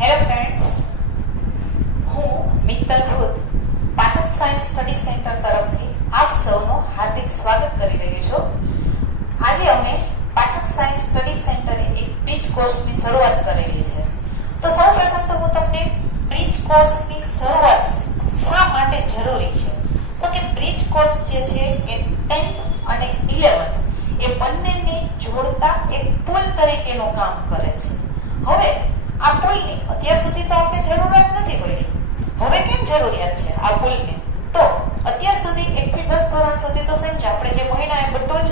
Hello friends, હું મિત્તલ ભૂત Pathak science study centre તરફથી આપ સૌનું હાર્દિક સ્વાગત કરી રહી છું। આજે અમે પાઠક સાયન્સ સ્ટડી સેન્ટરે એક બ્રિજ કોર્સની શરૂઆત કરેલી છે। તો સૌપ્રથમ તો હું તમને બ્રિજ કોર્સની શરૂઆત શા માટે જરૂરી છે, તો કે બ્રિજ કોર્સ જે છે એ 10th અને 11th એ બંનેને જોડતા એક પુલ તરીકેનું કામ કરે છે। હવે આ પુલની અત્યાર સુધી તો આપણે જરૂરિયાત નથી પડી, હવે કેમ જરૂરિયાત છે આ પુલની? તો અત્યાર સુધી 1 થી 10 ધોરણ સુધી તો સમજ આપણે જે ભણ્યા એ બધું જ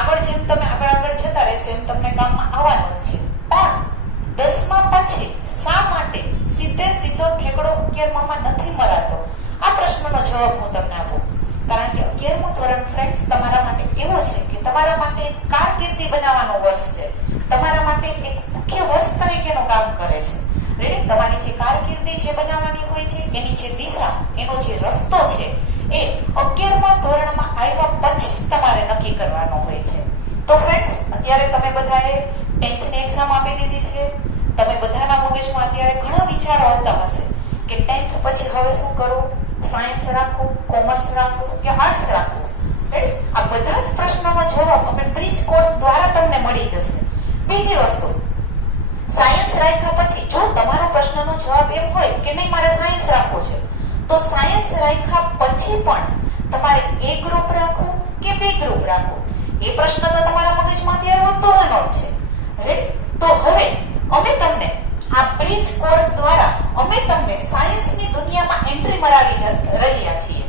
આગળ જેમ તમે આગળ જતા રહેશો એમ તમને કામમાં આવવાનું જ છે, પણ 10મા પછી શા માટે સીધો ઠેકડો 11માં નથી મરાતો? આ પ્રશ્નનો જવાબ હું તમને આપું। કારણ કે 11મું ધોરણ ફ્રેન્ડ્સ તમારા માટે એવો છે કે તમારા માટે કારકિર્દી બનાવવાનો વર્ષ છે, તમારા માટે એક મુખ્ય વર્ષ તરીકેનું કામ કરે છે। રેડી? તમારી જે કારકિર્દી જે બનાવવાની હોય છે એની જે દિશા, એનો જે રસ્તો છે એ 11મા ધોરણમાં આવ્યા પછી જ તમારે નક્કી કરવાનો હોય છે। તો ફ્રેન્ડ્સ, અત્યારે તમે બધાએ 10th ની એક્ઝામ આપી દીધી છે, તમે બધાના મગજમાં અત્યારે ઘણા વિચારો આવતા હશે કે 10th પછી હવે શું કરવું, સાયન્સ રાખવું, કોમર્સ રાખવું કે આર્ટ્સ રાખવું? રેડી? આ બધા જ પ્રશ્નોનો જવાબ અમે બ્રિજ કોર્સ દ્વારા તમને મળી જશે। બીજી વસ્તુ, સાયન્સ રાખ્યા પછી જો તમારો પ્રશ્નનો જવાબ એમ હોય કે નહીં મારે સાયન્સ રાખવું છે, તો સાયન્સ રાખ્યા પછી પણ તમારે A ગ્રુપ રાખવું કે B ગ્રુપ રાખવું, એ પ્રશ્ન તો તમારા મગજમાં અત્યારે ઉદ્ભવવાનો જ છે। રેડી? તો હવે અમે તમને આ બ્રિજ કોર્સ દ્વારા અમે તમને સાયન્સની દુનિયામાં એન્ટ્રી મરાવી રહ્યા છીએ।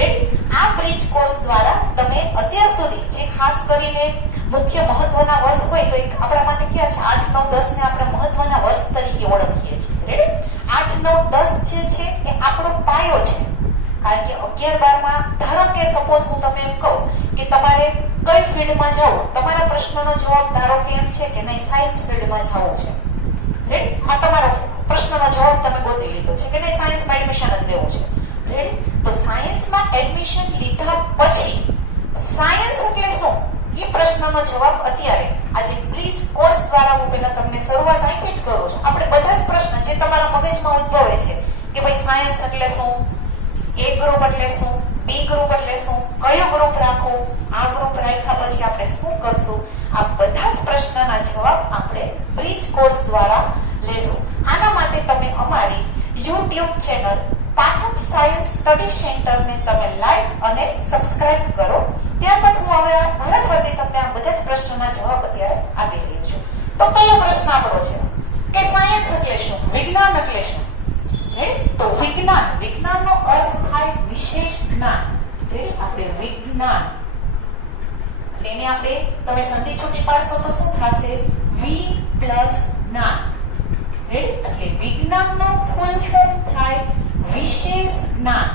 રેડી? આ બ્રિજ કોર્સ દ્વારા તમે અત્યાર સુધી જે ખાસ કરીને મુખ્ય મહત્વના વર્ષ હોય તો એક આપણા માટે ક્યાં છે 8, 9, 10 ને આપણે મહત્વના વર્ષ તરીકે ઓળખીએ છીએ। રેડી? 8, 9, 10 જે છે એ આપણો પાયો છે, કારણ કે 11, 12માં ધારો કે સપોઝ હું તમે એમ કહું કે તમારે કઈ ફિલ્ડમાં જવું, તમારા પ્રશ્નનો જવાબ ધારો કે એમ છે કે નહીં સાયન્સ ફિલ્ડમાં જવું છે। રેડી? આ તમારો પ્રશ્નનો જવાબ તમે ગોતી લીધો છે કે નહીં સાયન્સમાં એડમિશન જ લેવું છે। રેડી? તો સાયન્સમાં એડમિશન લીધા પછી સાયન્સ એટલે શું એ પ્રશ્નનો જવાબ અત્યારે આજે બ્રિજ કોર્સ દ્વારા હું પહેલા તમને શરૂઆત અહીંથી જ કરું છું। આપણે બધા જ પ્રશ્ન જે તમારા મગજમાં ઉદ્ભવે છે કે ભાઈ સાયન્સ એટલે શું, A ગ્રુપ એટલે શું, B ગ્રુપ એટલે શું, કયો ગ્રુપ રાખવો, આ ગ્રુપ રાખ્યા પછી આપણે શું કરશું, આ બધા જ પ્રશ્નના જવાબ આપણે બ્રિજ કોર્સ દ્વારા લેશું। આના માટે તમે અમારી YouTube channel Pathak science study સેન્ટરને તમે લાઈક અને સબસ્ક્રાઇબ કરો। ત્યારબાદ હું હવે ફરતી તમને આ બધા જ પ્રશ્નોના જવાબ અત્યારે આપી રહી છું। તો પહેલો પ્રશ્ન આપણો છે કે સાયન્સ એટલે શું, વિજ્ઞાન એટલે શું? રેડી? તો વિજ્ઞાનનો અર્થ થાય વિશેષ જ્ઞાન। રેડી? આપણે વિજ્ઞાન એને આપણે તમે સંધિ છૂટી પાડશો તો શું થશે? વી પ્લસ જ્ઞાન। રેડી? એટલે વિજ્ઞાનનો ફૂલ ફોર્મ થાય વિશેષ જ્ઞાન।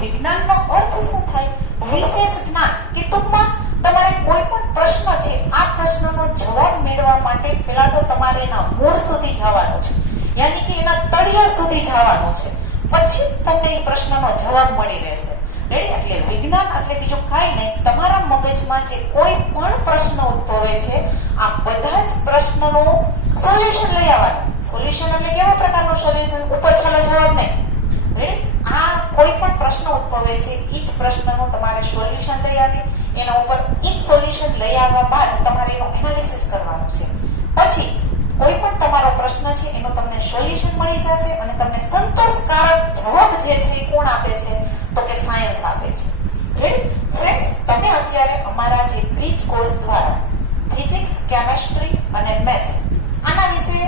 વિજ્ઞાનનો અર્થ શું થાય? વિશેષ જ્ઞાન। કે ટૂંકમાં તમારે કોઈ પણ પ્રશ્ન છે આ પ્રશ્નનો જવાબ મેળવવા માટે પહેલા તો તમારે એના મૂળ સુધી જવાનું છે, યાની કે એના તળિયા સુધી જવાનું છે, પછી તમને એ પ્રશ્નનો જવાબ મળી રહેશે। રેડી? એટલે વિજ્ઞાન એટલે બીજું કાંઈ નહીં, તમારા મગજમાં જે કોઈ પણ પ્રશ્ન ઉદ્ભવે છે આ બધા જ પ્રશ્નનું સોલ્યુશન લઈ આવવાનું। સોલ્યુશન એટલે કેવા પ્રકારનું સોલ્યુશન? ઉપર છેલ્લો જવાબ નહીં। રેડી? આ કોઈ પણ પ્રશ્ન ઉદ્ભવે છે એ જ પ્રશ્નનું તમારે સોલ્યુશન લઈ આવી, એના ઉપર એ જ સોલ્યુશન લઈ આવ્યા બાદ તમારે એનું એનાલિસિસ કરવાનું છે। પછી કોઈ પણ તમારો પ્રશ્ન છે એનો તમને સોલ્યુશન મળી જશે અને તમને સંતોષકારક જવાબ જે છે એ કોણ આપે છે? તો કે સાયન્સ આપે છે। રેડી? ફ્રેન્ડ્સ, તમે અત્યારે અમારા જે બ્રિજ કોર્સ દ્વારા ફિઝિક્સ, કેમેસ્ટ્રી અને મેથ્સ આના વિશે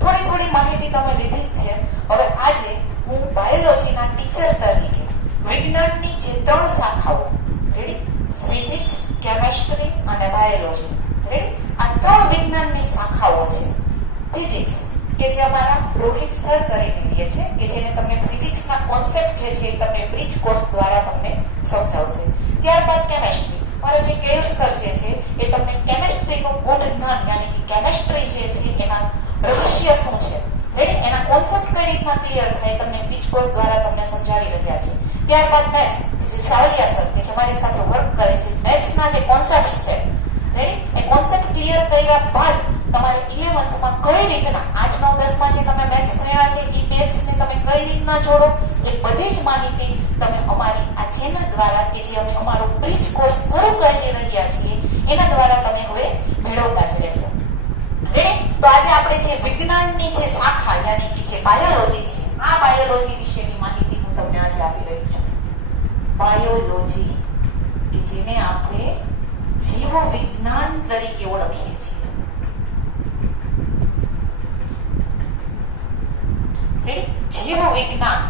થોડી માહિતી તમે લીધી જ છે। હવે આજે હું બાયોલોજીના ટીચર તરીકે વિજ્ઞાનની જે 3 શાખાઓ, રેડી, ફિઝિક્સ, કેમેસ્ટ્રી અને બાયોલોજી, રેડી, આ 3 વિજ્ઞાનની શાખાઓ છે। ફિઝિક્સ કે જે અમારા રોહિત સર કરીને લે છે, કે જેને તમને ફિઝિક્સના કોન્સેપ્ટ જે છે એ તમને બ્રિજ કોર્સ દ્વારા તમને સમજાવશે। ત્યારબાદ કેમેસ્ટ્રી મારા જે કેયુર સર જે છે એ તમને કેમેસ્ટ્રીનું ગૂઢ જ્ઞાન યાની કે કેમેસ્ટ્રી જે છે એના રહસ્ય શું છે, રેડી, એના કોન્સેપ્ટ કઈ રીતના ક્લિયર થાય તમને બ્રિજ કોર્સ દ્વારા તમને સમજાવી રહ્યા છે। ત્યારબાદ મેથ્સ જે સાવલિયા સર કે જે મારી સાથે વર્ક કરે છે, મેથ્સના જે કોન્સેપ્ટ્સ છે રેડી? એ કોન્સેપ્ટ ક્લિયર કર્યા બાદ તમારે 11th માં કઈ રીતના 8 9 10 માં જે તમે મેથ્સ ભણ્યા છે એ મેથ્સ ને તમે કઈ રીતના જોડો એ બધી જ માહિતી તમે અમારી આ ચેનલ દ્વારા કે જે અમે અમારો બ્રિજ કોર્સ શરૂ કરી રહ્યા છીએ એના દ્વારા તમે હવે મેળવતા જ રહેશો. રેડી? તો આજે આપણે જે વિજ્ઞાનની જે શાખા યાની કે જે બાયોલોજી છે આ બાયોલોજી વિશેની માહિતી હું તમને આજે આપી રહી છું. બાયોલોજી કે જેને આપણે જીવ વિજ્ઞાન તરીકે ઓળખીએ છીએ. રેડી? જીવ વિજ્ઞાન.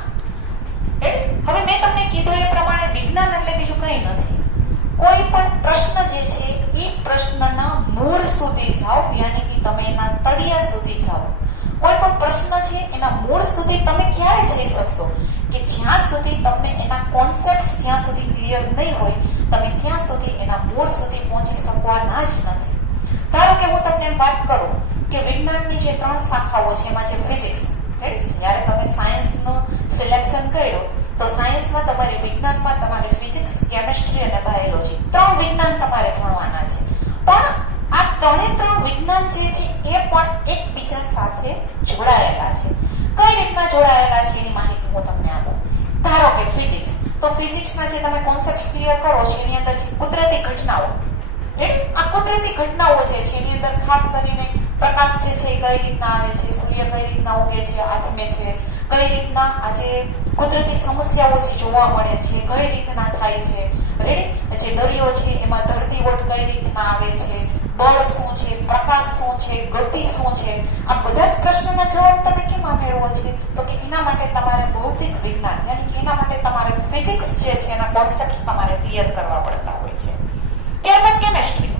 રેડી? હવે મેં તમને કીધું એ પ્રમાણે વિજ્ઞાન એટલે બીજું કંઈ નથી. કોઈ પણ પ્રશ્ન જે છે એ પ્રશ્નના મૂળ સુધી જાઓ યાની કે તમે એના તળિયા સુધી જાઓ. કોઈ પણ પ્રશ્ન છે એના મૂળ સુધી તમે ક્યારે જઈ શકશો કે જ્યાં સુધી તમને એના કોન્સેપ્ટ જ્યાં સુધી ક્લિયર નહીં હોય તમે ત્યાં સુધી એના મૂળ સુધી પહોંચી શકવાના જ નથી. ધારો કે હું તમને વાત કરું કે વિજ્ઞાનની જે 3 શાખાઓ છે એમાં જે ફિઝિક્સ, રેડી? જ્યારે તમે સાયન્સનું સિલેક્શન કર્યો તો સાયન્સમાં તમારે વિજ્ઞાનમાં તમારે ફિઝિક્સ, કેમિસ્ટ્રી અને બાયોલોજી 3 વિજ્ઞાન તમારે ભણવાના છે. પણ આ 3 વિજ્ઞાન જે છે એ પણ એકબીજા સાથે જોડાયેલા છે. કઈ રીતના જોડાયેલા છે એની માહિતી હું તમને આપું. ધારો કે ફિઝિક્સ, તો ફિઝિક્સના જે તમે કોન્સેપ્ટ ક્લિયર કરો છો એની અંદર જે કુદરતી ઘટનાઓ, રેડી? આ કુદરતી ઘટનાઓ જે છે એની અંદર ખાસ કરીને પ્રકાશ જે છે કઈ રીતના આવે છે, સૂર્ય કઈ રીતના ઉગે છે, આથમે છે, કઈ રીતના આજે કુદરતી સમસ્યાઓ જે જોવા મળે છે કઈ રીતના થાય છે, રેડી? જે દરિયો છે એમાં ધરતીવટ કઈ રીતના આવે છે, બળ શું છે, પ્રકાશ શું છે, ગતિ શું છે, આ બધા જ પ્રશ્નોના જવાબ તમે કેમાં મેળવો છો તો કે એના માટે તમારે ભૌતિક વિજ્ઞાન યાની કે એના માટે તમારે ફિઝિક્સ જે છે એના કોન્સેપ્ટ તમારે ક્લિયર કરવા પડતા હોય છે. ત્યારબાદ કેમિસ્ટ્રી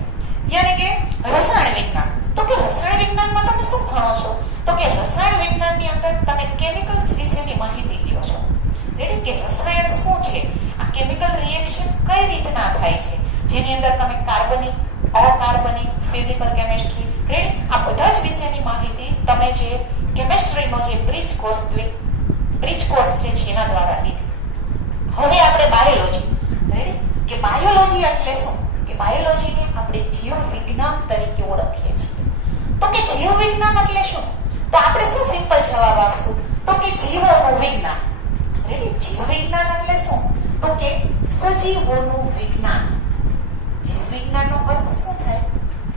યાની કે રસાયણ વિજ્ઞાન. તો કે રસાયણ વિજ્ઞાનમાં તમે શું ભણો છો તો કે રસાયણ વિજ્ઞાનની અંદર તમે કેમિકલ્સ વિશેની માહિતી લ્યો છો. રેડી? કે રસાયણ શું છે, આ કેમિકલ રિએક્શન કઈ રીતના થાય છે જેની અંદર તમે કાર્બનિક, અકાર્બનિક, ફિઝિકલ કેમિસ્ટ્રી, રેડી? આ બધા જ વિશેની માહિતી તમે જે કેમિસ્ટ્રીનો જે બ્રિજ કોર્સ જે છે એના દ્વારા લીધી. હવે આપણે બાયોલોજી, રેડી? કે બાયોલોજી એટલે શું કે બાયોલોજીને આપણે જીવ વિજ્ઞાન તરીકે ઓળખીએ છીએ. તો કે જીવ વિજ્ઞાન એટલે શું તો આપણે શું સિમ્પલ જવાબ આપશું તો કે જીવોનું વિજ્ઞાન. રેડી? જીવ વિજ્ઞાન એટલે શું તો કે સજીવોનું વિજ્ઞાન. જીવ વિજ્ઞાનનો અર્થ શું થાય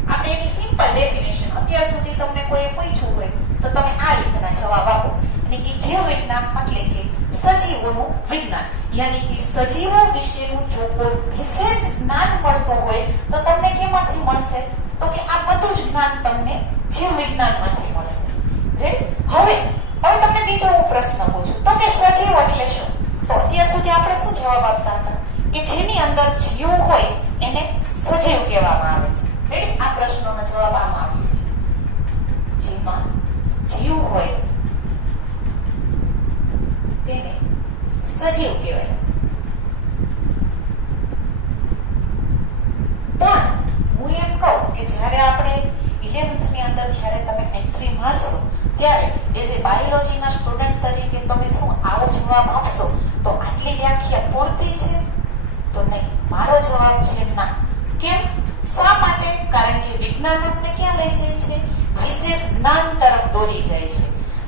આપણે એની સિમ્પલ ડેફિનેશન અત્યાર સુધી તમને કોઈ પૂછ્યું હોય તો તમે આ રીતના જવાબ આપો અને કે જીવ વિજ્ઞાન એટલે કે સજીવોનું વિજ્ઞાન યાની કે સજીવો વિશેનું જો કોઈ વિશેષ જ્ઞાન મળતું હોય તો તમને કેમાંથી મળશે તો કે આ બધું જ જ્ઞાન તમને જીવ વિજ્ઞાનમાંથી મળશે. રેડી? હવે તમને બીજો હું પ્રશ્ન પૂછું તો કે સજીવ એટલે શું તો અત્યાર સુધી આપણે શું જવાબ આપતા હતા કે જેની અંદર જીવ હોય એને સજીવ કહેવામાં આવે છે. રેડી? આ પ્રશ્નોનો જવાબ આમાં આપીએ છીએ. જેમાં જીવ હોય તેને સજીવ કહેવાય. પણ હું એમ કહું કે જ્યારે આપણે 11th ની અંદર જ્યારે તમે એન્ટ્રી મારશો ત્યારે એઝ એ બાયોલોજીના સ્ટુડન્ટ તરીકે તમે શું આવો જવાબ આપશો તો આટલી વ્યાખ્યા પૂરતી છે તો નહીં. મારો જવાબ છે ના. કેમ? શા માટે? કારણ કે વિજ્ઞાન આપણે ક્યાં લઈ જાય છે વિશેષ જ્ઞાન તરફ દોરી જાય છે.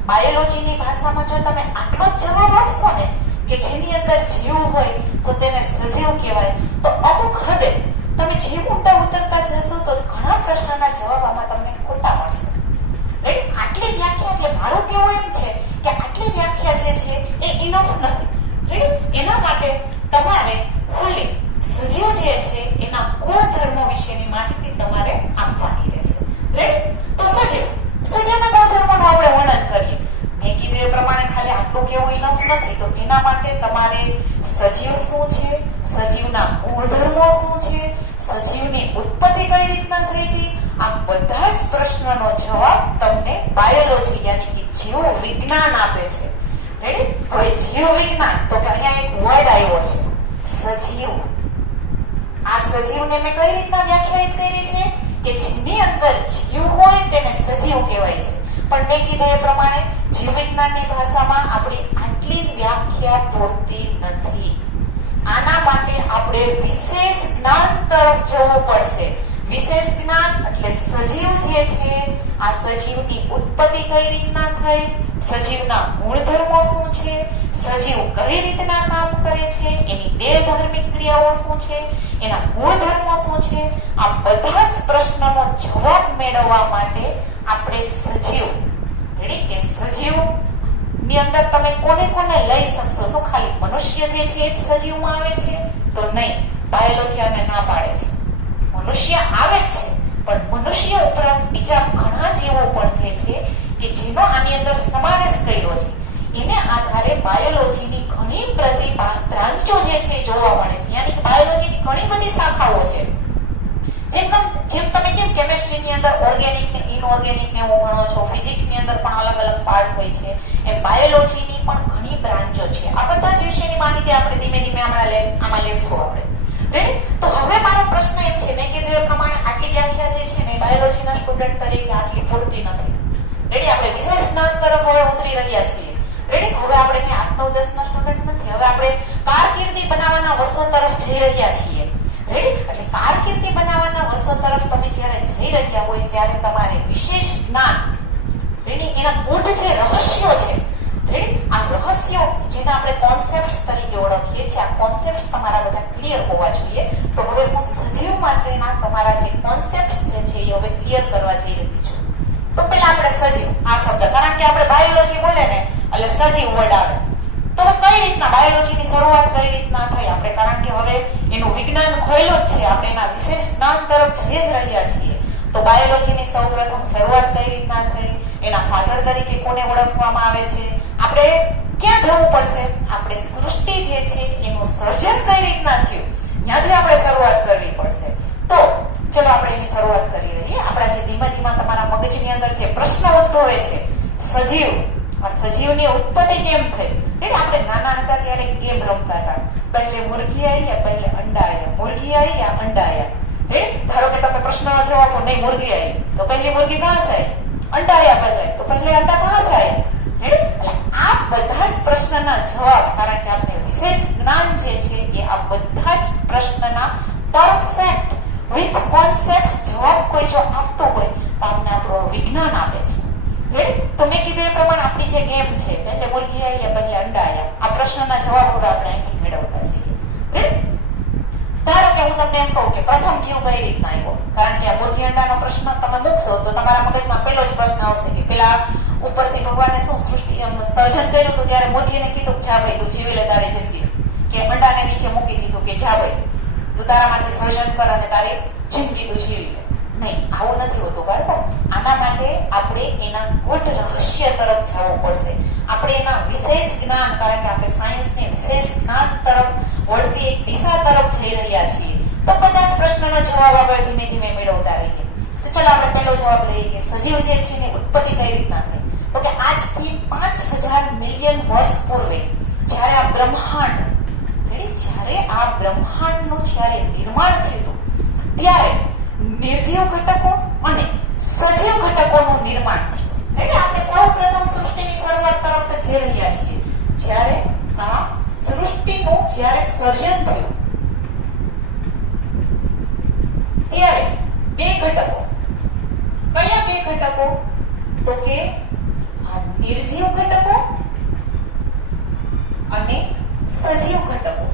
બાયોલોજીની ભાષામાં જો તમે આટલો જ જવાબ આપશો ને કે જેની અંદર જીવ હોય તો તેને સજીવ કહેવાય તો અમુક હદે તમે જીવ ઊંડા ઉતરતા જશો તો ઘણા પ્રશ્નના જવાબ આમાં તમને ખોટા મળશે. રેડી? આટલી વ્યાખ્યા એટલે મારું કેવું એમ છે કે આટલી વ્યાખ્યા જે છે એ ઇનફ નથી. રેડી? એના માટે તમારે ફૂલી સજીવ જે છે એના ગુણધર્મો વિશેની માહિતી તમારે આપવાની રહેશે. રેડી? તો સજીવના ગુણધર્મોનું આપણે વર્ણન કરીએ. મેં કીધું એ પ્રમાણે ખાલી આટલું કેવું ઇનફ નથી તો એના માટે તમારે સજીવ શું છે, સજીવના ગુણધર્મો શું છે, સજીવની ઉત્પત્તિ કઈ રીતના થઈ હતી આ બધા જ પ્રશ્નનો જવાબ તમને બાયોલોજી યાની કે જીવ વિજ્ઞાન આપે છે. રેડી? હવે જીવ વિજ્ઞાન તો કે અહીંયા એક વર્ડ આવ્યો છે સજીવ. આ સજીવને મેં કઈ રીતના વ્યાખ્યાયિત કરી છે કે જેની અંદર જીવ હોય તેને સજીવ કહેવાય છે. પણ મેં કીધું એ પ્રમાણે જીવ વિજ્ઞાનની ભાષામાં આપણી આટલી વ્યાખ્યા પૂરતી નથી. આના માટે આપણે વિશેષ જ્ઞાન તરફ જવું પડશે. વિશેષ જ્ઞાન એટલે સજીવ જે છે આ સજીવની ઉત્પત્તિ કઈ રીતના થઈ, સજીવના ગુણધર્મો શું છે, સજીવ કઈ રીતના કામ કરે છે, એની દેહધાર્મિક ક્રિયાઓ શું છે, એના ગુણધર્મો શું છે, આ બધા જ પ્રશ્નોનો જવાબ મેળવવા માટે આપણે સજીવ કે સજીવ ની અંદર તમે કોને કોને લઈ શકશો? શું ખાલી મનુષ્ય જે છે એ જ સજીવમાં આવે છે? તો નહીં, બાયોલોજી આને ના પાડે છે. મનુષ્ય આવે જ છે, પણ મનુષ્ય ઉપરાંત બીજા ઘણા જીવો પણ જે છે કે જેનો આની અંદર સમાવેશ કર્યો છે, એને આધારે બાયોલોજીની ઘણી બધી બ્રાન્ચો જે છે જોવા મળે છે. યાની કે બાયોલોજીની ઘણી બધી શાખાઓ છે. જેમ તમે કેમ કેમિસ્ટ્રીની અંદર ઓર્ગેનિક ને ઇનઓર્ગેનિક ને એવું ભણો છો, ફિઝિક્સની અંદર પણ અલગ અલગ પાર્ટ હોય છે, એમ બાયોલોજીની પણ ઘણી બ્રાન્ચો છે. આ બધા જ વિષયની માહિતી આપણે ધીમે ધીમે આમાં લેશું આપણે. રેડી? તો હવે મારો પ્રશ્ન એમ છે, મેં કીધું એ પ્રમાણે આટલી વ્યાખ્યા જે છે ને બાયોલોજીના સ્ટુડન્ટ તરીકે આટલી પૂરતી નથી. રેડી? આપણે વિશેષ જ્ઞાન તરફ હવે ઉતરી રહ્યા છીએ. રેડી? હવે આપણે કે 8 9 10 ના સ્ટુડન્ટ નથી, હવે આપણે કારકિર્દી બનાવવાના વર્ષો તરફ જઈ રહ્યા છીએ. રેડી? એટલે કારકિર્દી બનાવવાના વર્ષો તરફ તમે જ્યારે જઈ રહ્યા હોય ત્યારે તમારે વિશેષ જ્ઞાન, રેડી, એના ગૂઢ જે રહસ્યો છે, રેડી, આ રહસ્યો જેને આપણે કોન્સેપ્ટ્સ તરીકે ઓળખીએ છીએ, આ કોન્સેપ્ટ્સ તમારા બધા ક્લિયર હોવા જોઈએ. તો હવે હું સજીવ માટેના તમારા જે કોન્સેપ્ટ્સ જે છે એ હવે ક્લિયર કરવા જઈ રહી છું. તો પહેલા આપણે સજીવ આ શબ્દ, કારણ કે આપણે બાયોલોજી બોલે ને એટલે સજીવ વર્ડ આવે. તો કઈ રીતના બાયોલોજીની શરૂઆત કઈ રીતના થઈ આપણે? કારણ કે હવે એનું વિજ્ઞાન ખોયેલું જ છે, આપણે એના વિશેષ જ્ઞાન તરફ જઈ જ રહ્યા છીએ. તો બાયોલોજીની સૌપ્રથમ શરૂઆત કઈ રીતના થઈ, એના ફાધર તરીકે કોને ઓળખવામાં આવે છે, આપણે ક્યાં જવું પડશે, આપણે સૃષ્ટિ જે છે એનું સર્જન કઈ રીતના થયું, ત્યાંથી આપણે શરૂઆત કરવી પડશે. તો ચલો આપણે એની શરૂઆત કરી રહીએ. આપણા જે ધીમે ધીમે તમારા મગજની અંદર જે પ્રશ્ન ઉદ્ભવે છે, સજીવ, આ સજીવની ઉત્પત્તિ કેમ થઈ? એટલે આપણે નાના હતા ત્યારે ગેમ રમતા હતા, પહેલે મુર્ગી આવી, પહેલે અંડા આવ્યા, મુર્ગી આવી, અંડા આવ્યા. ધારો કે તમે પ્રશ્નનો જવાબ આપો, નહીં મુર્ગી આવી, તો પહેલી મુર્ગી કહાં સે આવી? અંડા આવ્યા પહેલે, તો પહેલે અંડા કહાં સે આવ્યા? એટલે આ બધા જ પ્રશ્નના જવાબ, કારણ કે આપણે વિશેષ જ્ઞાન જે છે એ આ બધા જ પ્રશ્નના પરફેક્ટ વિથ કોન્સેપ્ટ જવાબ કોઈ જો આપતો હોય તો આપણે આપણું વિજ્ઞાન આપે છે. તો મેં કીધું એ પ્રમાણે આપણી જે ગેમ છે, પહેલે મુર્ગી આવી, પહેલે અંડા આવ્યા, આ પ્રશ્નના જવાબ હવે આપણે અહીંથી મેળવતા છીએ. ધારો કે હું તમને એમ કહું કે પ્રથમ જીવ કઈ રીતના આવ્યો, કારણ કે આ મુર્ગી અંડાનો પ્રશ્ન તમે મૂકશો તો તમારા મગજમાં પહેલો જ પ્રશ્ન આવશે કે પેલા ઉપરથી ભગવાને શું સૃષ્ટિ સર્જન કર્યું હતું ત્યારે મુર્ગીને કીધું જા ભાઈ તું જીવી લે તારી જિંદગી, કે અંડાને નીચે મૂકી દીધું કે જા ભાઈ તું તારામાંથી સર્જન કર અને તારી જિંદગી તું જીવી લે. નહીં, આવું નથી હોતું બાળકો. આના માટે આપણે એના ગૂઢ રહસ્ય તરફ જવું પડશે. આપણે એના વિશેષ જ્ઞાન, કારણ કે આપણે સાયન્સને વિશેષ જ્ઞાન તરફ વળતી એક દિશા તરફ જઈ રહ્યા છીએ, તો બધા જ પ્રશ્નોનો જવાબ આપણે ધીમે ધીમે મેળવતા રહીએ. તો ચલો આપણે પહેલો જવાબ લઈએ કે સજીવ જે છે એની ઉત્પત્તિ કઈ રીતના થઈ. તો કે આજથી 5000 મિલિયન વર્ષ પૂર્વે જ્યારે આ બ્રહ્માંડ, જ્યારે આ બ્રહ્માંડનું જ્યારે નિર્માણ થયું હતું ત્યારે નિર્જીવ ઘટકો અને સજીવ ઘટકોનું નિર્માણ થયું. એટલે આપણે સૌપ્રથમ સૃષ્ટિની શરૂઆત તરફ જઈ રહ્યા છીએ. જ્યારે આ સૃષ્ટિનું જ્યારે સર્જન થયું ત્યારે બે ઘટકો, કયા બે ઘટકો? તો કે આ નિર્જીવ ઘટકો અને સજીવ ઘટકો,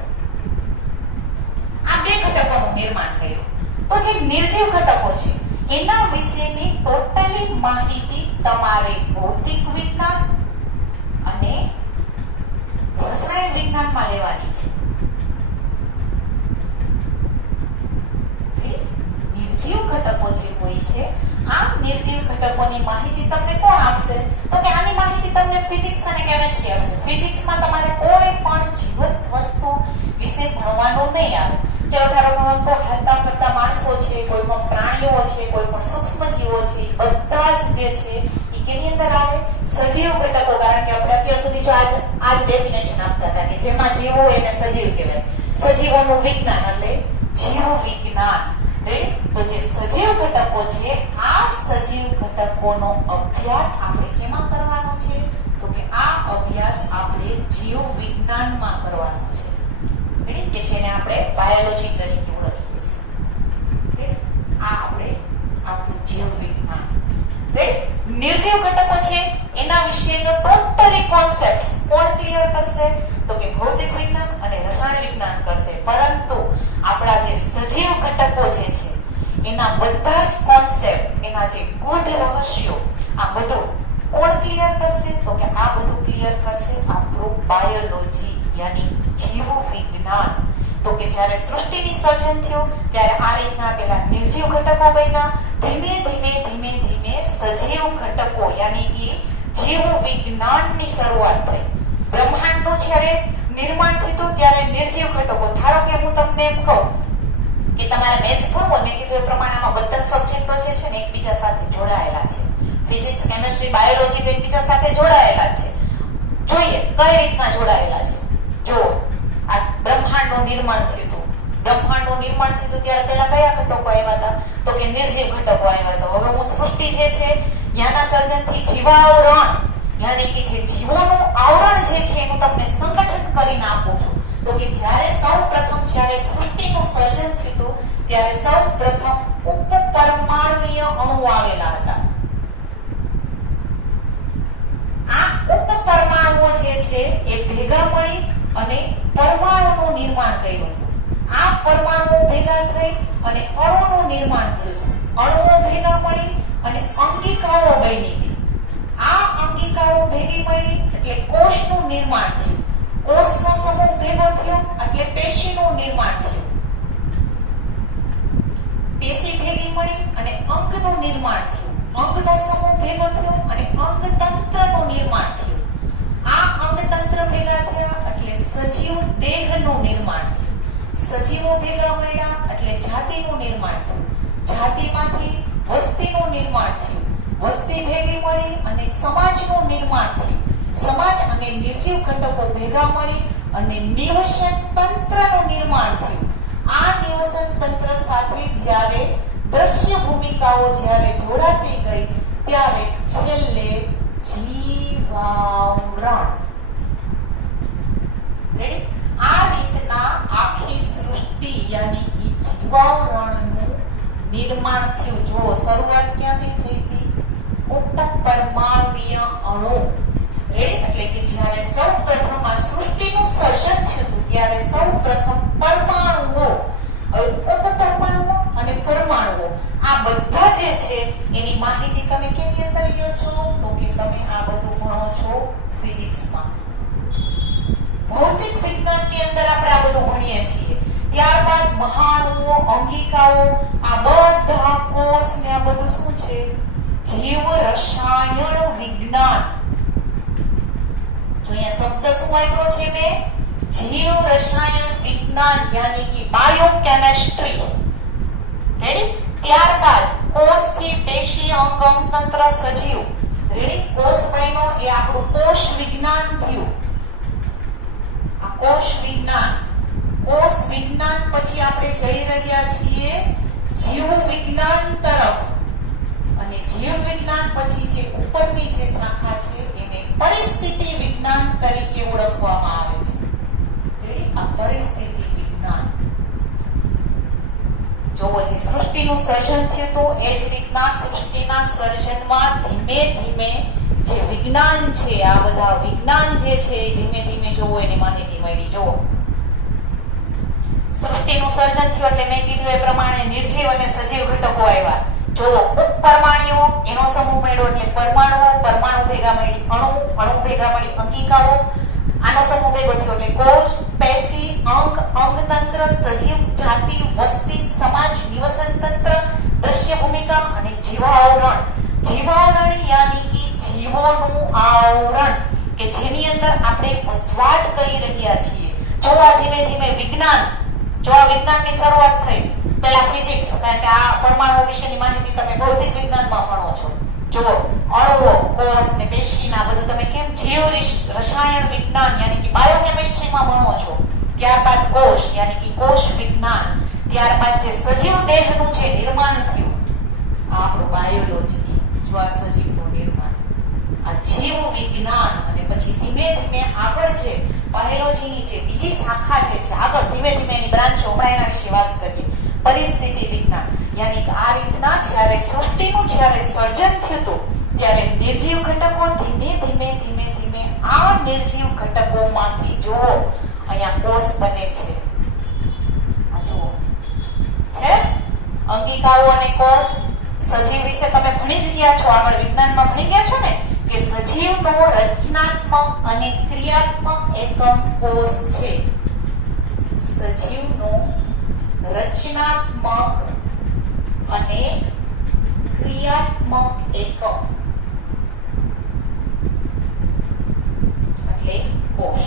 આ બે ઘટકોનું નિર્માણ કર્યું. તો જે નિર્જીવ ઘટકો છે એના વિશેની ટોટલી માહિતી તમારે ભૌતિક વિજ્ઞાન અને રસાયણ વિજ્ઞાનમાં લેવાની છે. નિર્જીવ ઘટકો જે હોય છે, આ નિર્જીવ ઘટકોની માહિતી તમને કોણ આપશે? તો કે આની માહિતી તમને ફિઝિક્સ અને કેમિસ્ટ્રી આપશે. ફિઝિક્સમાં તમારે કોઈ પણ જીવંત વસ્તુ વિશે ભણવાનું નહીં આવે. ચલો ધારો કે હાલતા ફરતા માણસો છે, કોઈ પણ પ્રાણીઓ છે, કોઈ પણ સૂક્ષ્મ જીવો છે, બધા જ જે છે એ કેની અંદર આવે? સજીવ ઘટકો. કારણ કે આપણે અત્યાર સુધી જો આજ ડેફિનેશન આપતા હતા કે જેમાં જીવો હોય એને સજીવ કહેવાય. સજીવોનું વિજ્ઞાન એટલે જીવ વિજ્ઞાન. રેડી? તો જે સજીવ ઘટકો છે, આ સજીવ ઘટકોનો અભ્યાસ આપણે કેમાં કરવાનો છે? તો કે આ અભ્યાસ આપણે જીવ વિજ્ઞાનમાં કરવાનો છે. કે જેને આપણે બાયોલોજી તરીકે ઓળખીએ છીએ. આ આપણે ઘટકો જે છે એના બધા જ કોન્સેપ્ટ, એના જે ગૂઢ રહસ્યો, આ બધું કોણ ક્લિયર કરશે? તો કે આ બધું ક્લિયર કરશે આપણું બાયોલોજી યાની જીવ વિજ્ઞાન. તો કે જ્યારે સૃષ્ટિની સર્જન થયું ત્યારે આ રીતના પેલા નિર્જીવ ઘટકો બન્યા, ધીમે ધીમે ધીમે ધીમે સજીવ ઘટકો યાની કે જીવ વિજ્ઞાનની શરૂઆત થઈ. બ્રહ્માંડનું જ્યારે નિર્માણ થયું ત્યારે નિર્જીવ ઘટકો, ધારો કે હું તમને એમ કહું કે તમારે મેથ્સ ભણવું, મેં કીધું એ પ્રમાણે આમાં બધા સબ્જેક્ટો જે છે ને એકબીજા સાથે જોડાયેલા છે. ફિઝિક્સ, કેમિસ્ટ્રી, બાયોલોજી તો એકબીજા સાથે જોડાયેલા જ છે. જોઈએ કઈ રીતના જોડાયેલા છે. જો આ બ્રહ્માંડનું નિર્માણ થયું હતું, બ્રહ્માંડનું નિર્માણ થયું હતું ત્યારે પહેલા કયા ઘટકો આવ્યા હતા? તો કે નિર્જીવ ઘટકો આવ્યા હતા. હવે હું સૃષ્ટિ જે છે યાના સર્જનથી જીવાવરણ યાની કે જે જીવોનું આવરણ જે છે એનું તમને સંગઠન કરીને આપું છું. તો કે જ્યારે સૃષ્ટિનું સર્જન થયું હતું ત્યારે સૌપ્રથમ ઉપપરમાણુય અણુ આવેલા હતા. આ ઉપપરમાણુઓ જે છે એ ભેગા મળી અને પરમાણુનું નિર્માણ કર્યું હતું. આ પરમાણુઓ ભેગા થઈ અને અણુનું નિર્માણ થયું હતું. અણુઓ ભેગા મળી અને અંગિકાઓ બની હતી. આ અંગિકાઓ ભેગી મળી એટલે કોષનું નિર્માણ થયું. કોષનો સમૂહ ભેગો થયો એટલે પેશીનું નિર્માણ થયું. પેશી ભેગી મળી અને અંગનું નિર્માણ થયું. અંગનો સમૂહ ભેગો થયો અને અંગતંત્રનું નિર્માણ થયું. આ અંગતંત્ર ભેગા થયા એટલે સજીવ દેહનું નિર્માણ થયું. સજીવો ભેગા મળ્યા એટલે જાતિનું નિર્માણ થયું. જાતિમાંથી વસ્તીનું નિર્માણ થયું. વસ્તી ભેગી મળી અને સમાજનું નિર્માણ થયું. સમાજ અને નિર્જીવ ઘટકો ભેગા મળી અને નિવસન તંત્રનું નિર્માણ થયું. આ નિવસન તંત્ર સાથે જ્યારે દ્રશ્ય ભૂમિકાઓ જ્યારે જોડાતી ગઈ ત્યારે છેલ્લે જીવાવરણ. રેડી? આ રીતના આખી સૃષ્ટિ યાની કે જીવાવરણનું નિર્માણ થયું. જો શરૂઆત ક્યાંથી થઈ હતી? ઉપપરમાણુય અણુ. રેડી? એટલે કે જ્યારે સૌપ્રથમ આ સૃષ્ટિનું સર્જન થયું હતું ત્યારે સૌપ્રથમ પરમાણુઓ, ઉપપરમાણુઓ અને પરમાણુઓ આ બધા જે છે એની માહિતી તમે કેની અંદર લ્યો છો? તો કે તમે આ બધું ભણો છો ફિઝિક્સમાં. ભૌતિક વિજ્ઞાનની અંદર આપણે આ બધું ભણીએ છીએ. ત્યારબાદ મહાણુઓ, અંગિકાઓ, આ બધા કોર્સ ને આ બધું શું છે? જીવ રસાયણ વિજ્ઞાન. જો અહીંયા શબ્દ શું આપ્યો છે મેં? જીવ રસાયણ વિજ્ઞાન યાની કે બાયોકેમિસ્ટ્રી. રેડી? ત્યારબાદ કોષથી પેશી, અંગ, અંગતંત્ર, સજીવ. રેડી? કોષ બન્યો એ આપણું કોષ વિજ્ઞાન થયું. આ કોષ વિજ્ઞાન. કોષ વિજ્ઞાન પછી આપણે જઈ રહ્યા છીએ જીવ વિજ્ઞાન તરફ. અને જીવ વિજ્ઞાન પછી જે ઉપરની જે શાખા છે એને પરિસ્થિતિ વિજ્ઞાન તરીકે ઓળખવામાં આવે છે. રેડી? આ પરિસ્થિતિ વિજ્ઞાન. જોવો, જે સૃષ્ટિનું સર્જન થયું તો એ જ રીતના સૃષ્ટિના સર્જનમાં ધીમે ધીમે જે વિજ્ઞાન છે, આ બધા વિજ્ઞાન જે છે ધીમે ધીમે જોવો એની માહિતી મળી. જોવો, સૃષ્ટિનું સર્જન થયું એટલે મેં કીધું એ પ્રમાણે નિર્જીવ અને સજીવ ઘટકો આવ્યા. જોવો, ઉપપરમાણુઓ એનો સમૂહ મળ્યો એટલે પરમાણુઓ, પરમાણુ ભેગા મળી અણુ, અણુ ભેગા મળી અંગિકાઓ, આનો સમૂહ ભેગો થયો એટલે કોષ, પેશી, અંગ, અંગતંત્ર, સજીવ, જાતિ, વસ્તી, સમાજ, નિવસન તંત્ર, દ્રશ્ય ભૂમિકા અને જીવાવરણ. જીવાવરણ યાની કે જીવોનું આવરણ કે જેની અંદર આપણે વસવાટ કરી રહ્યા છીએ. જો આ ધીમે ધીમે વિજ્ઞાન, જો આ વિજ્ઞાનની શરૂઆત થઈ પહેલા ફિઝિક્સ, કારણ કે આ પરમાણુ વિશેની માહિતી તમે ભૌતિક વિજ્ઞાનમાં ભણો છો. જુઓ, અણુઓ, કોષ ને પેશી ના બધું તમે કેમ જીવ રસાયણ વિજ્ઞાન યાની કે બાયોકેમિસ્ટ્રીમાં ભણો છો. ત્યારબાદ કોષ યાની કે કોષ વિજ્ઞાન. ત્યારબાદ જે સજીવ દેહનું જે નિર્માણ થયું આ આપણું બાયોલોજી. જો આ સજીવનું નિર્માણ, આ જીવ વિજ્ઞાન. અને પછી ધીમે ધીમે આગળ છે બાયોલોજીની જે બીજી શાખા જે છે આગળ ધીમે ધીમે એની બ્રાન્ચો, હમણાં એના વિશે વાત કરીએ. પરિસ્થિતિ વિજ્ઞાન યાની કે આ રીતના જ્યારે સૃષ્ટિનું જ્યારે સર્જન થયું હતું ત્યારે નિર્જીવ ઘટકો ધીમે ધીમે ધીમે ધીમે આ નિર્જીવ ઘટકોમાંથી જુઓ અહીંયા કોષ બને છે. આ જુઓ છે અંગિકાઓ અને કોષ. સજીવ વિશે તમે ભણી જ ગયા છો, આગળ વિજ્ઞાનમાં ભણી ગયા છો ને કે સજીવનો રચનાત્મક અને ક્રિયાત્મક એકમ કોષ છે. સજીવનો રચનાત્મક અને ક્રિયાત્મક એકમ એટલે કોષ.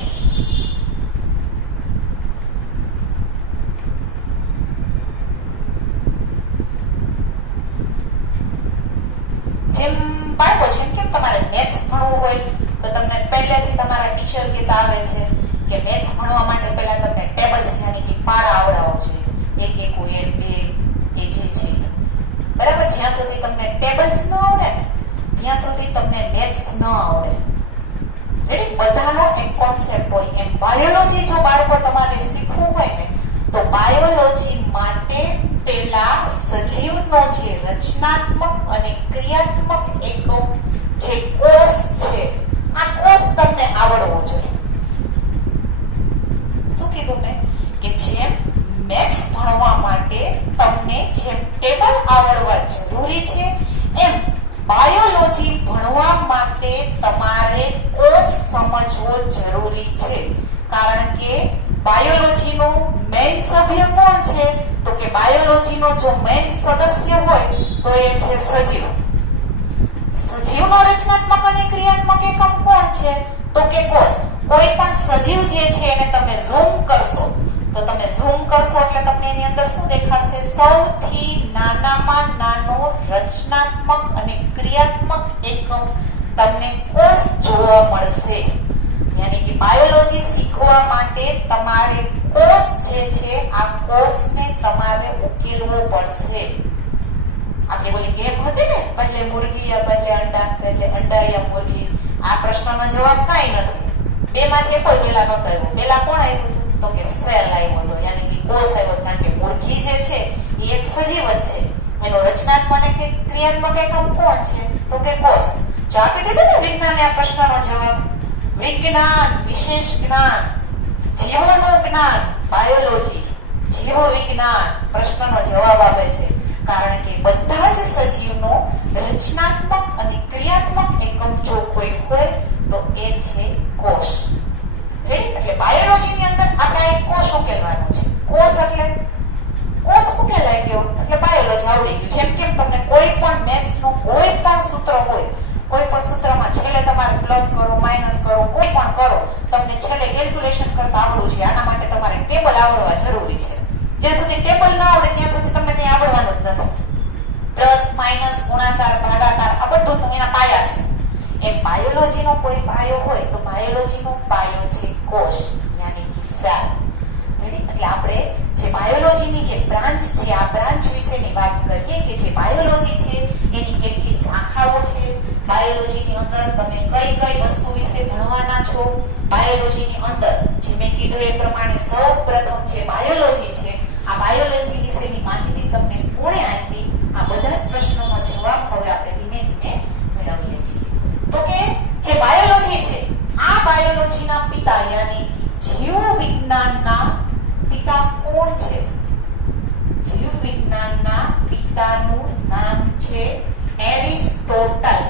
જેમ બાળકો છે કેમ તમારે મેથ્સ ભણવું હોય તો તમને પહેલેથી તમારા ટીચર કહેતા આવે છે કે મેથ્સ ભણવા માટે પહેલા તમને ટેબલ્સ યાની કે પાડા આવડાવવા જોઈએ. 1 1 2 એ જે છે બરાબર. જ્યાં સુધી તમને ટેબલ્સ ન આવડે ત્યાં સુધી તમને મેથ્સ ન આવડે. એટલે બધાનો એક કોન્સેપ્ટ હોય. એમ બાયોલોજી જો બાળકો તમારે શીખવું હોય ને તો બાયોલોજી માટે પેલા સજીવનો જે રચનાત્મક અને ક્રિયાત્મક એકમ જે કોષ છે આ કોષ તમને આવડવો જોઈએ. શું કીધું મેં કે જેમ મેથ્સ ભણવા માટે તમને જેમ ટેબલ આવડવા જરૂરી છે એમ બાયોલોજી ભણવા માટે તમારે કોષ સમજવો જરૂરી છે. કારણ કે બાયોલોજીનો મેઇન સભ્ય કોણ છે તો કે બાયોલોજીનો જો મેઇન સદસ્ય હોય તો એ છે સજીવ. સજીવનો રચનાત્મક અને ક્રિયાત્મક એકમ કોણ છે તો કે કોષ. કોઈ પણ સજીવ જે છે એને તમે ઝૂમ કરશો તો તમે ઝૂમ કરશો એટલે તમને એની અંદર શું દેખાશે? સૌથી નાનામાં નાનો રચનાત્મક અને ક્રિયાત્મક એકમ તમને કોષ જોવા મળશે. યાની કે બાયોલોજી શીખવા માટે તમારે કોષ જે છે આ કોષને તમારે ઉકેલવો પડશે. આપણે બોલી ગેમ હતી ને, પહેલે મુર્ગી યા પહેલે અંડા, પહેલે અંડા યા મુર્ગી. આ પ્રશ્નનો જવાબ કાઈ નથી. બે માંથી કોઈ પેલા નતો આવ્યો. પેલા કોણ આવ્યું હતું તો કે સેલ આવ્યો હતો, યાની કે કોષ આવ્યો. કારણ કે મુર્ગી જે છે એ એક સજીવ જ છે. એનો રચનાત્મક અને ક્રિયાત્મક એકમ કોણ છે તો કે કોષ. જો આપી દીધું ને વિજ્ઞાને આ પ્રશ્નનો જવાબ. વિજ્ઞાન, વિશેષ જ્ઞાન, જીવોનું જ્ઞાન બાયોલોજી, જીવ વિજ્ઞાન પ્રશ્નનો જવાબ આપે છે. કારણ કે બધા જ સજીવનો રચનાત્મક અને ક્રિયાત્મક એકમ જો કોઈ હોય તો એ છે કોષ. રેડી? એટલે બાયોલોજીની અંદર આપણે એક કોષ ઉકેલવાનો છે. કોષ એટલે કોષ ઉકેલાઈ ગયો એટલે બાયોલોજી આવડી ગયું. જેમ કેમ તમને કોઈ પણ મેથ્સનું કોઈ પણ સૂત્ર હોય, કોઈ પણ સૂત્રમાં છેલ્લે તમારે પ્લસ કરો, માઇનસ કરો, કોઈ પણ કરો, તમને છેલ્લે કેલ્ક્યુલેશન કરતા આવડવું જોઈએ. આના માટે તમારે ટેબલ આવડવા જરૂરી છે. જ્યાં સુધી ટેબલ ના આવડે ત્યાં સુધી તમને કંઈ આવડવાનું જ નથી. પ્લસ, માઇનસ, ગુણાકાર, ભાગાકાર આ બધું તો એના પાયા છે. એમ બાયોલોજીનો કોઈ પાયો હોય તો બાયોલોજીનો પાયો છે કોષ, યાની કે સેલ. એટલે આપણે જે બાયોલોજીની જે બ્રાન્ચ છે આ બ્રાન્ચ વિશેની વાત કરીએ કે જે બાયોલોજી છે એની કેટલી શાખાઓ છે, બાયોલોજીની અંદર તમે કઈ કઈ વસ્તુ વિશે ભણવાના છો. બાયોલોજીની અંદર જે મેં કીધું એ પ્રમાણે સૌપ્રથમ જે બાયોલોજી છે આ બાયોલોજી વિશેની માહિતી તમને કોણે આપી? આ બધા જ પ્રશ્નોનો જવાબ હવે આપણે ધીમે ધીમે મેળવીએ છીએ. તો કે જે બાયોલોજી છે આ બાયોલોજીના પિતા યાની જીવ વિજ્ઞાનના પિતા કોણ છે? જીવ વિજ્ઞાનના પિતાનું નામ છે એરિસ્ટોટલ.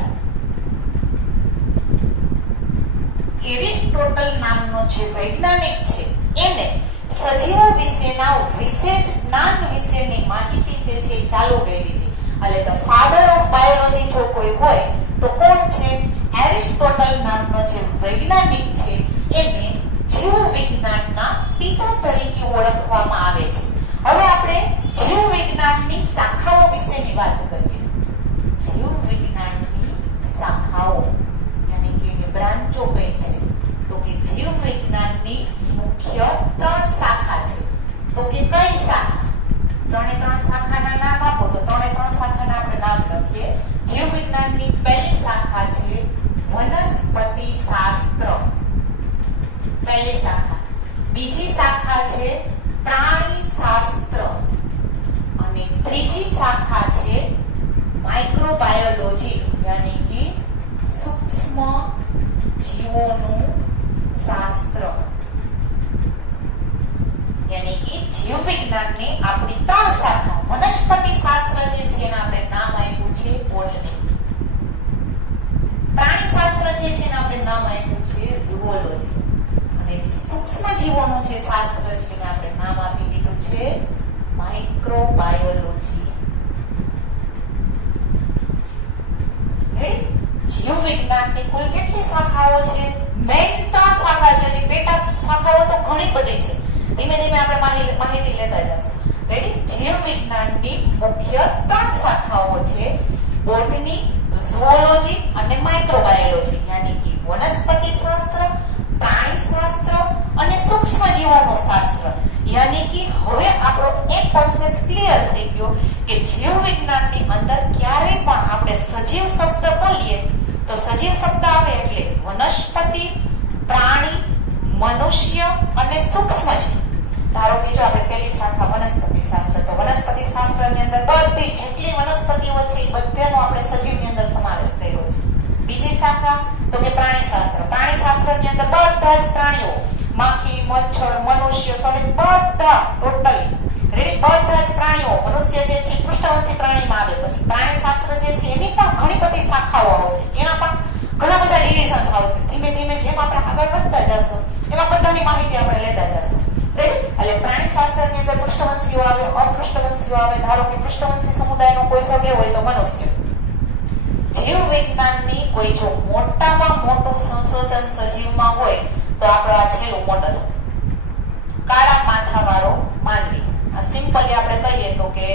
એરિસ્ટોટલ નામનો જે વૈજ્ઞાનિક છે એને સજીવો વિશેના વિશેષ જ્ઞાન વિશેની માહિતી જે છે એ ચાલુ કરી દીધી. એટલે ધ ફાધર ઓફ બાયોલોજી જો કોઈ હોય તો કોણ છે? એરિસ્ટોટલ નામનો જે વૈજ્ઞાનિક છે એને જીવ વિજ્ઞાનના પિતા તરીકે ઓળખવામાં આવે છે. હવે આપણે જીવ વિજ્ઞાનની શાખાઓ વિશેની વાત કરીએ. જીવ વિજ્ઞાનની શાખાઓ યાની કે બ્રાન્ચો કઈ છે તો કે જીવ વિજ્ઞાનની મુખ્ય 3 શાખા છે. તો કે કઈ શાખા? 3 શાખાના નામ આપો તો 3 શાખાના આપણે નામ લખીએ. જીવ વિજ્ઞાનની પહેલી શાખા છે વનસ્પતિ શાસ્ત્ર, પહેલી શાખા. બીજી શાખા છે પ્રાણી શાસ્ત્ર અને ત્રીજી શાખા છે માઇક્રોબાયોલોજી યાની કે સૂક્ષ્મ જીવોનું શાસ્ત્ર. યાની કે જીવ વિજ્ઞાનની આપણી 3 શાખા વનસ્પતિ શાસ્ત્ર માઇક્રોબાયોલોજી. જીવ વિજ્ઞાનની કુલ કેટલી શાખાઓ છે? મેઇન 3 શાખા છે. જે પેટા શાખાઓ તો ઘણી બધી છે. ધીમે ધીમે આપણે માહિતી લેતા જશું. રેડી? જીવ વિજ્ઞાનની મુખ્ય 3 શાખાઓ છે: બોટની, ઝૂઓલોજી અને માઇક્રોબાયોલોજી. યાની કે વનસ્પતિ શાસ્ત્ર, પ્રાણી શાસ્ત્ર અને સૂક્ષ્મ જીવોનું શાસ્ત્ર. યાની કે હવે આપણો એક કોન્સેપ્ટ ક્લિયર થઈ ગયો કે જીવ વિજ્ઞાનની અંદર ક્યારે પણ આપણે સજીવ શબ્દ બોલીએ તો સજીવ શબ્દ આવે એટલે વનસ્પતિ, પ્રાણી, મનુષ્ય અને સૂક્ષ્મ જીવ. ધારો કે જો આપણે પહેલી શાખા વનસ્પતિ શાસ્ત્ર, તો વનસ્પતિ શાસ્ત્રની અંદર બધી જેટલી વનસ્પતિઓ છે એ બધાનો આપણે સજીવની અંદર સમાવેશ કર્યો છે. બીજી શાખા તો કે પ્રાણી શાસ્ત્ર. પ્રાણી શાસ્ત્રની અંદર બધા જ પ્રાણીઓ, માખી, મચ્છર, મનુષ્ય સહિત બધા ટોટલી રેડી બધા જ પ્રાણીઓ, મનુષ્ય જે છે પૃષ્ઠવંશી પ્રાણીમાં આવે. પછી પ્રાણી શાસ્ત્ર જે છે એની પણ ઘણી બધી શાખાઓ આવશે, એના પણ ઘણા બધા ડિવિઝન્સ આવશે. ધીમે ધીમે જેમ આપણે આગળ વધતા જશું એમાં બધાની માહિતી આપણે લેતા જશું. રેડી? એટલે પ્રાણી શાસ્ત્રની અંદર પૃષ્ઠવંશીઓ આવે, અપૃષ્ઠવંશીઓ આવે. ધારો કે પૃષ્ઠવંશી સમુદાયનો કોઈ સભ્ય હોય તો મનુષ્ય. જીવ વિજ્ઞાનની કોઈ જો મોટામાં મોટું સંશોધન સજીવમાં હોય તો આપણો આ છેલ્લું મોડલ, કાળા માથાવાળો માનવી. આ સિમ્પલી આપણે કહીએ તો કે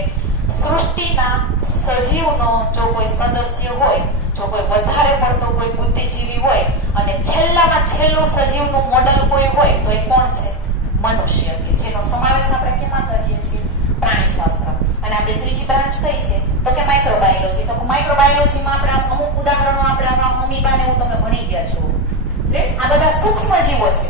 સૃષ્ટિના સજીવનો જો કોઈ સદસ્ય હોય, જો કોઈ વધારે પડતો કોઈ બુદ્ધિજીવી હોય અને છેલ્લામાં છેલ્લું સજીવનું મોડલ કોઈ હોય તો એ કોણ છે? મનુષ્ય, કે જેનો સમાવેશ આપણે કેમાં કરીએ છીએ? પ્રાણી શાસ્ત્ર. અને આપણે ત્રીજી બ્રાન્ચ કઈ છે તો કે માઇક્રોબાયોલોજી. તો માઇક્રોબાયોલોજીમાં આપણે અમુક ઉદાહરણો આપણે અમીબાને એવું તમે ભણી ગયા છો. આ બધા સૂક્ષ્મ જીવો છે.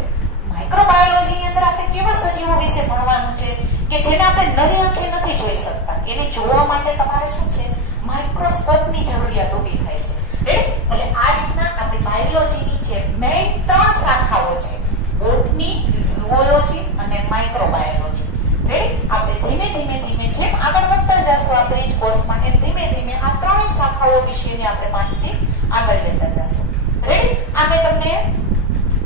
માઇક્રોબાયોલોજીની અંદર આપણે કેવા સજીવો વિશે ભણવાનું છે કે જેને આપણે નરી આંખે નથી જોઈ શકતા. એને જોવા માટે તમારે શું છે? માઇક્રોસ્કોપની જરૂરિયાત ઊભી થાય છે. રેડી? એટલે આ રીતના આપણી બાયોલોજીની જે મેઇન 3 શાખાઓ છે: બોટની, ઝૂઓલોજી અને માઇક્રોબાયોલોજી. રેડી? આપણે ધીમે ધીમે જેમ આગળ વધતા જશું આ બ્રિજ કોર્સમાં એમ ધીમે ધીમે આ 3 શાખાઓ વિશેની આપણે માહિતી આગળ લેતા જશું. રેડી? આ મેં તમને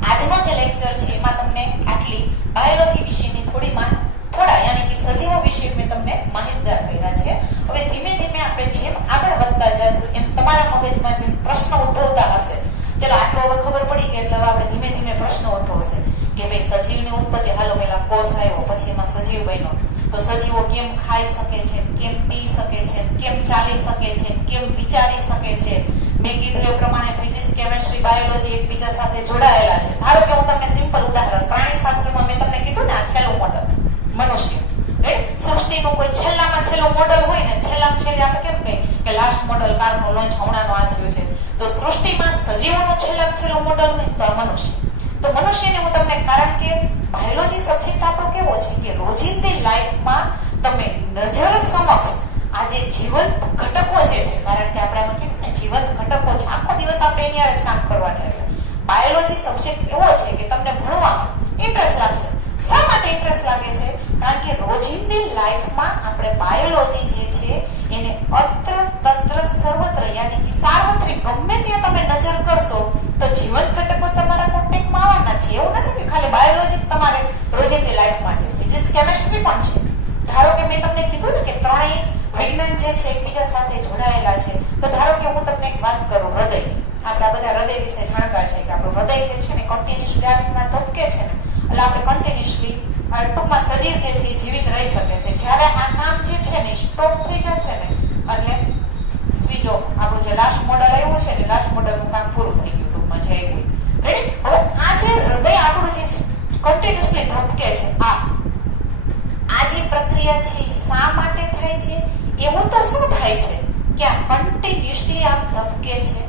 આજનો જે લેક્ચર છે એમાં તમને આટલી બાયોલોજી વિશેની થોડા યાની કે સજીવો વિશે મેં તમને માહિતગાર કર્યા છે. હવે ધીમે ધીમે આપણે જેમ આગળ વધતા જશું એમ તમારા મગજમાં જેમ પ્રશ્નો ઉદ્ભવતા હશે, ચલો આટલો હવે ખબર પડી ગઈ એટલે આપણે ધીમે ધીમે પ્રશ્નો ઉદ્ભવશે કે ભાઈ સજીવની ઉત્પત્તિ, હાલો પેલા કોષ આવ્યો, પછી એમાં સજીવ બન્યો, તો સજીવો કેમ ખાઈ શકે છે, કેમ પી શકે છે, કેમ ચાલી શકે છે, કેમ વિચારી શકે છે. મેં કીધું એ પ્રમાણે ફિઝિક્સ, કેમેસ્ટ્રી, બાયોલોજી એકબીજા સાથે જોડાયેલા છે. ધારો કે હું તમને સિમ્પલ ઉદાહરણ, પ્રાણી શાસ્ત્રમાં મેં તમને કીધું ને આ છેલ્લું મોડલ મનુષ્ય. રાઈટ? સૃષ્ટિનું કોઈ છેલ્લામાં છેલ્લું મોડલ હોય ને, છેલ્લામાં છેલ્લે આપણે કેમ કહીએ કે લાસ્ટ મોડલ કારનો લોન્ચ હમણાંનો આ થયું છે, તો સૃષ્ટિમાં સજીવોનું છેલ્લામાં છેલ્લું મોડલ હોય તો આ મનુષ્ય. તો મનુષ્યને હું તમને, કારણ કે બાયોલોજી સબ્જેક્ટ આપણો કેવો છે કે રોજિંદી લાઈફમાં તમે નજર સમક્ષ આ જે જીવંત ઘટકો છે, કારણ કે આપણે આમાં કીધું ને જીવંત ઘટકો છે, આખો દિવસ આપણે એની હારે જ કામ કરવાનું. એટલે બાયોલોજી સબ્જેક્ટ એવો છે કે તમને ભણવામાં ઇન્ટરેસ્ટ લાગશે. શા માટે ઇન્ટરેસ્ટ લાગે છે? કારણ કે રોજિંદી લાઈફમાં આપણે બાયોલોજી જે છે એને અત્ર તત્ર સર્વત્ર યાની કે સાર્વત્રિક ગમે ત્યાં તમે નજર કરશો તો જીવંત ઘટકો તમારા કોન્ટેક્ટમાં આવવાના છે. એવું નથી કે ખાલી બાયોલોજી તમારે રોજિંદી લાઈફમાં છે, ફિઝિક્સ, કેમેસ્ટ્રી પણ છે. ધારો કે મેં તમને કીધું ને કે ત્રણેય વિજ્ઞાન જે છે એકબીજા સાથે જોડાયેલા છે. તો ધારો કે હું તમને એક વાત કરું હૃદયની. આપણા બધા હૃદય વિશે જાણકાર છે કે આપણું હૃદય જે છે ને કન્ટિન્યુઅસલી આ રીતના ધબકે છે ને, એટલે આપણે કન્ટિન્યુઅસલી ટૂંકમાં સજીવ જે છે એ જીવિત રહી શકે છે. જ્યારે આ કામ જે છે ને સ્ટોપ થઈ જશે ને એટલે સ્વિચ ઓફ, આપણું જે લાસ્ટ મોડલ આવ્યું છે ને લાસ્ટ મોડલનું કામ પૂરું થઈ ગયું ટૂંકમાં જે આવ્યું. રેડી? હવે આ જે હૃદય આપણું જે કન્ટિન્યુઅસલી ધબકે છે, આ જે પ્રક્રિયા છે એ શા માટે થાય છે? એવું તો શું થાય છે કે આ કન્ટિન્યુઅસલી આમ ધબકે છે.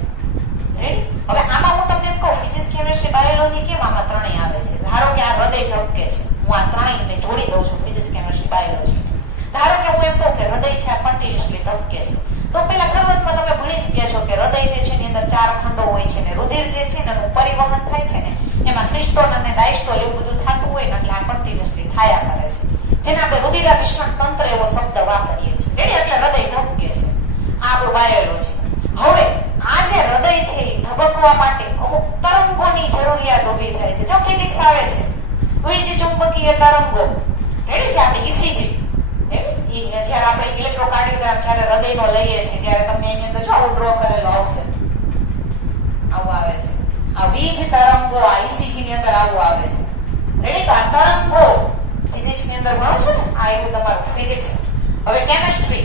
રેડી? હવે આમાં હું તમને એમ કહું, ફિઝિક્સ, કેમેસ્ટ્રી, બાયોલોજી કેમ આમાં ત્રણેય આવે છે? ધારો કે આ હૃદય ધબકે છે, હું આ ત્રણેયને જોડી દઉં છું, ફિઝિક્સ, કેમેસ્ટ્રી, બાયોલોજી. ધારો કે હું એમ કહું કે હૃદય છે આ કન્ટિન્યુઅસલી ધબકે છે, તો પેલા શરૂઆતમાં તમે ભણી જ ગયા છો કે હૃદય જે છે એની અંદર 4 ખંડો હોય છે ને રુધિર જે છે ને એનું પરિવહન થાય છે ને એમાં સિસ્ટોલ અને ડાયસ્ટોલ એવું બધું થતું હોય ને એટલે આ કન્ટિન્યુઅસલી થયા કરે છે, જેને આપણે રુધિરાભિસરણ તંત્ર એવો શબ્દ વાપરીએ છીએ. રેડી? એટલે હૃદય ધબકે છે. આ આપણું બાયોલોજી. હવે આ જે હૃદય છે એ ધબકવા માટે અમુક તરંગોની જરૂરિયાત ઊભી થાય છે. જો ફિઝિક્સ આવે છે, વિદ્યુત ચુંબકીય તરંગો. રેડી? છે આપણે ECG. જ્યારે આપણે ઇલેક્ટ્રોકાર્ડિયોગ્રામ જ્યારે હૃદયનો લઈએ છીએ ત્યારે તમને એની અંદર જો આવું ડ્રો કરેલો આવશે, આવું આવે છે. આ વીજ તરંગો આ ECG ની અંદર આવું આવે છે. રેડી? તો આ તરંગો ફિઝિક્સ ની અંદર ભણો છો ને, આ એવું તમારું ફિઝિક્સ. હવે કેમેસ્ટ્રી.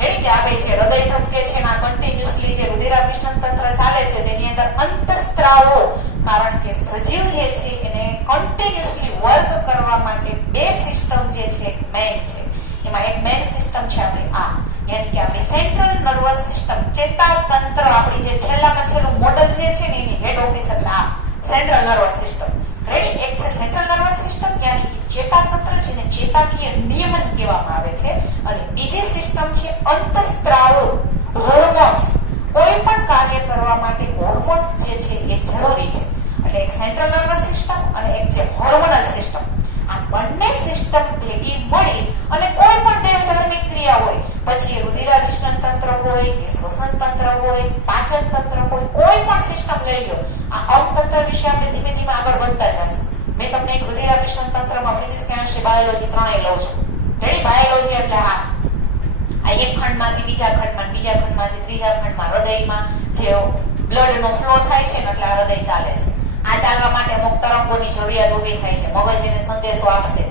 રેડી? કે આ ભાઈ છે હૃદય ધબકે છે ને આ કન્ટિન્યુઅસલી જે રુધિરાભિસરણ તંત્ર ચાલે છે તેની અંદર અંતસ્ત્રાવો, કારણ કે સજીવ જે છે એને કન્ટિન્યુઅસલી વર્ક કરવા માટે બે સિસ્ટમ જે છે મેઇન છે. એમાં એક મેઇન સિસ્ટમ છે આપણી આ, યાની કે આપણી સેન્ટ્રલ નર્વસ સિસ્ટમ, ચેતાતંત્ર. આપણી જે છેલ્લામાં છેલ્લું મોડલ જે છે ને એની હેડ ઓફિસ એટલે આ સેન્ટ્રલ નર્વસ સિસ્ટમ. રેડી? એક છે સેન્ટ્રલ નર્વસ સિસ્ટમ, યાની કે ચેતાતંત્ર, જેને ચેતાકીય નિયમન કહેવામાં આવે છે. અને બીજી સિસ્ટમ છે અંતસ્ત્રાવો, હોર્મોન્સ. કોઈ પણ કાર્ય કરવા માટે હોર્મોન્સ જે છે એ જરૂરી છે. એટલે એક સેન્ટ્રલ નર્વસ સિસ્ટમ અને એક છે હોર્મોનલ સિસ્ટમ. આ બંને સિસ્ટમ ભેગી મળી અને કોઈ પણ દેહધાર્મિક ક્રિયા હોય, પછી એ રુધિરાભિસરણ તંત્ર હોય કે શ્વસન તંત્ર હોય, પાચન તંત્ર હોય, કોઈ પણ સિસ્ટમ લઈ લો. આ અંગતંત્ર વિશે આપણે ધીમે ધીમે આગળ વધતા જશું. મેં તમને એક રુધિરાભિસરણ તંત્રમાં ફિઝિક્સ, કેમેસ્ટ્રી, બાયોલોજી ત્રણેય લઉં છું. રેડી? બાયોલોજી એટલે આ એક ખંડમાંથી બીજા ખંડમાં, બીજા ખંડમાંથી ત્રીજા ખંડમાં હૃદયમાં જે બ્લડ નો ફ્લો થાય છે ને એટલે આ હૃદય ચાલે છે. આ ચાલવા માટે અમુક તરંગોની જરૂરિયાત ઊભી થાય છે, મગજ એને સંદેશો આપશે.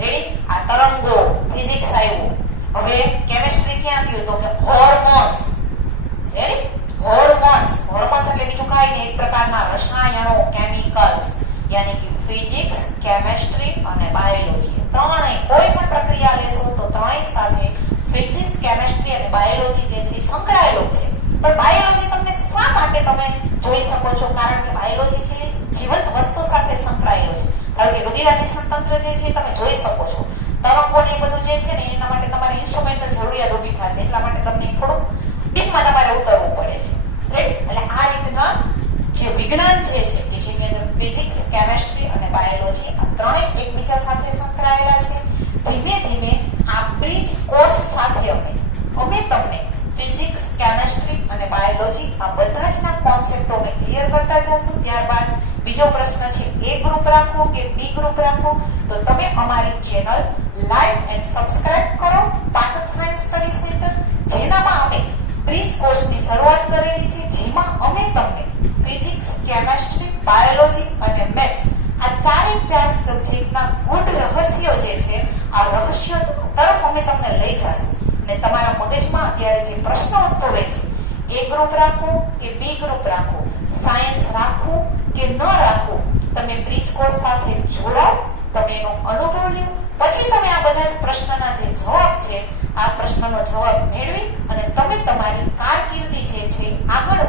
રેડી? આ તરંગો ફિઝિક્સ આવ્યું. હવે કેમેસ્ટ્રી ક્યાં ગયું? તો કે હોર્મોન્સ. રેડી? હોર્મોન્સ. હોર્મોન્સ એટલે બીજું કાંઈ નહીં, એક પ્રકારના રસાયણો, કેમિકલ્સ. યાની કે ફિઝિક્સ, કેમેસ્ટ્રી અને બાયોલોજી ત્રણેય કોઈ પણ પ્રક્રિયા લેશો તો ત્રણેય સાથે ફિઝિક્સ, કેમેસ્ટ્રી અને બાયોલોજી જે છે સંકળાયેલો છે. પણ બાયોલોજી તમને શા માટે તમે જોઈ શકો છો? કારણ કે બાયોલોજી છે જીવંત વસ્તુ સાથે સંકળાયેલો છે. કારણ કે રુધિરાભિસરણ તંત્ર જે છે તમે જોઈ શકો છો, તરંગો ને બધું જે છે ને એના માટે તમારે ઇન્સ્ટ્રુમેન્ટલ જરૂરિયાત ઊભી થશે. એટલા માટે તમને થોડું ડીપમાં તમારે ઉતરવું પડે છે. રાઈટ? એટલે આ રીતના જે વિજ્ઞાન જે છે કે જેની અંદર ફિઝિક્સ, કેમેસ્ટ્રી અને બાયોલોજી આ ત્રણેય એકબીજા સાથે સંકળાયેલા છે. ધીમે ધીમે આ બ્રિજ કોર્સ સાથે અમે તમને ફિઝિક્સ, કેમેસ્ટ્રી અને બાયોલોજી આ બધા જ ના કોન્સેપ્ટો અમે ક્લિયર કરતા જશું. ત્યારબાદ બીજો પ્રશ્ન છે એ ગ્રુપ રાખવો કે બી ગ્રુપ રાખવો? તો તમે અમારી ચેનલ લાઈક એન્ડ સબસ્ક્રાઇબ કરો, પાઠક સાયન્સ સ્ટડી સેન્ટર, જેનામાં અમે બ્રિજ કોર્સની શરૂઆત કરેલી છે, જેમાં અમે તમને ફિઝિક્સ, કેમેસ્ટ્રી, બાયોલોજી અને મેથ્સ આ ચારે ચાર સબ્જેક્ટના ગૂઢ રહસ્યો જે છે આ રહસ્યો તરફ અમે તમને લઈ જશું. અને તમારા મગજમાં અત્યારે જે પ્રશ્નો ઉદ્ભવે છે, એ ગ્રુપ રાખવું કે બી ગ્રુપ રાખવું, સાયન્સ રાખવું કે ન રાખવું, તમે બ્રિજ કોર્સ સાથે જોડાઓ, તમે એનો અનુભવ લ્યો, પછી તમે આ બધા જ પ્રશ્નના જે જવાબ છે આ પ્રશ્નનો જવાબ મેળવી અને તમે તમારી કારકિર્દી જે છે આગળ